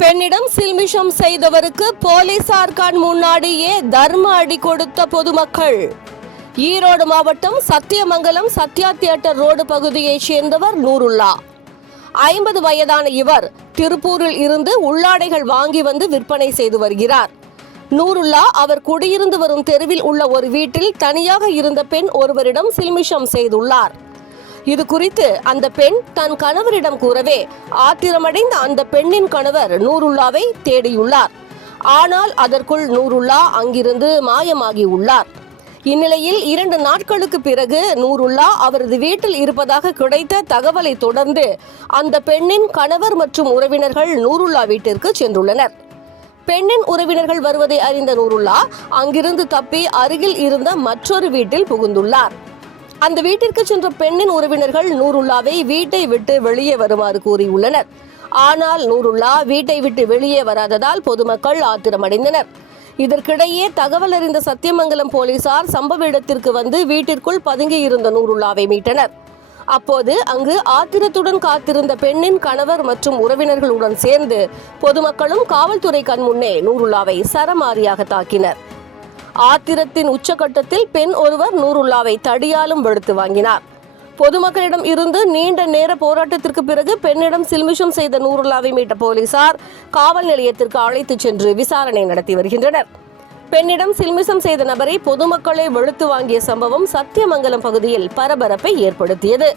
பெண்ணிடம் சில்மிஷம் செய்தவருக்கு போலீசார் கண் முன்னாடியே தர்ம அடி கொடுத்த பொதுமக்கள். ஈரோடு மாவட்டம் சத்தியமங்கலம் சத்யா தியேட்டர் ரோடு பகுதியைச் சேர்ந்தவர் நூருல்லா. 50 வயதான இவர் திருப்பூரில் இருந்து உள்ளாடைகள் வாங்கி வந்து விற்பனை செய்து வருகிறார். நூருல்லா அவர் குடியிருந்து வரும் தெருவில் உள்ள ஒரு வீட்டில் தனியாக இருந்த பெண் ஒருவரிடம் சில்மிஷம் செய்துள்ளார். இது குறித்து அந்த பெண் தன் கணவரிடம் கூறவே ஆத்திரமடைந்த அந்த பெண்ணின் கணவர் நூருல்லாவை தேடியுள்ளார். ஆனால் அதற்குள் நூருல்லா அங்கிருந்து மாயமாகி உள்ளார். இந்நிலையில் 2 நாட்களுக்கு பிறகு நூருல்லா அவரது வீட்டில் இருப்பதாக கிடைத்த தகவலை தொடர்ந்து அந்த பெண்ணின் கணவர் மற்றும் உறவினர்கள் நூருல்லா வீட்டிற்கு சென்றுள்ளனர். பெண்ணின் உறவினர்கள் வருவதை அறிந்த நூருல்லா அங்கிருந்து தப்பி அருகில் இருந்த மற்றொரு வீட்டில் புகுந்துள்ளார். அந்த வீட்டிற்கு சென்ற பெண்ணின் உறவினர்கள் நூருல்லாவை வீட்டை விட்டு வெளியே வருமாறு கூறியுள்ளனர். ஆனால் நூருல்லா வீட்டை விட்டு வெளியே வராததால் பொதுமக்கள் ஆத்திரமடைந்தனர். இதற்கிடையே தகவல் அறிந்த சத்தியமங்கலம் போலீசார் சம்பவ இடத்திற்கு வந்து வீட்டிற்குள் பதுங்கியிருந்த நூருல்லாவை மீட்டனர். அப்போது அங்கு ஆத்திரத்துடன் காத்திருந்த பெண்ணின் கணவர் மற்றும் உறவினர்களுடன் சேர்ந்து பொதுமக்களும் காவல்துறை கண் முன்னே நூருல்லாவை சரமாரியாக தாக்கினர். ஆத்திரத்தின் உச்சகட்டத்தில் பெண் ஒருவர் நூருல்லாவை தடியாலும் வெளுத்து வாங்கினார். பொதுமக்களிடம் இருந்து நீண்ட நேர போராட்டத்திற்கு பிறகு பெண்ணிடம் சில்மிஷம் செய்த நூருல்லாவை மீட்ட போலீசார் காவல் நிலையத்திற்கு அழைத்துச் சென்று விசாரணை நடத்தி வருகின்றனர். பெண்ணிடம் சில்மிஷம் செய்த நபரை பொதுமக்களை வெளுத்து வாங்கிய சம்பவம் சத்தியமங்கலம் பகுதியில் பரபரப்பை ஏற்படுத்தியது.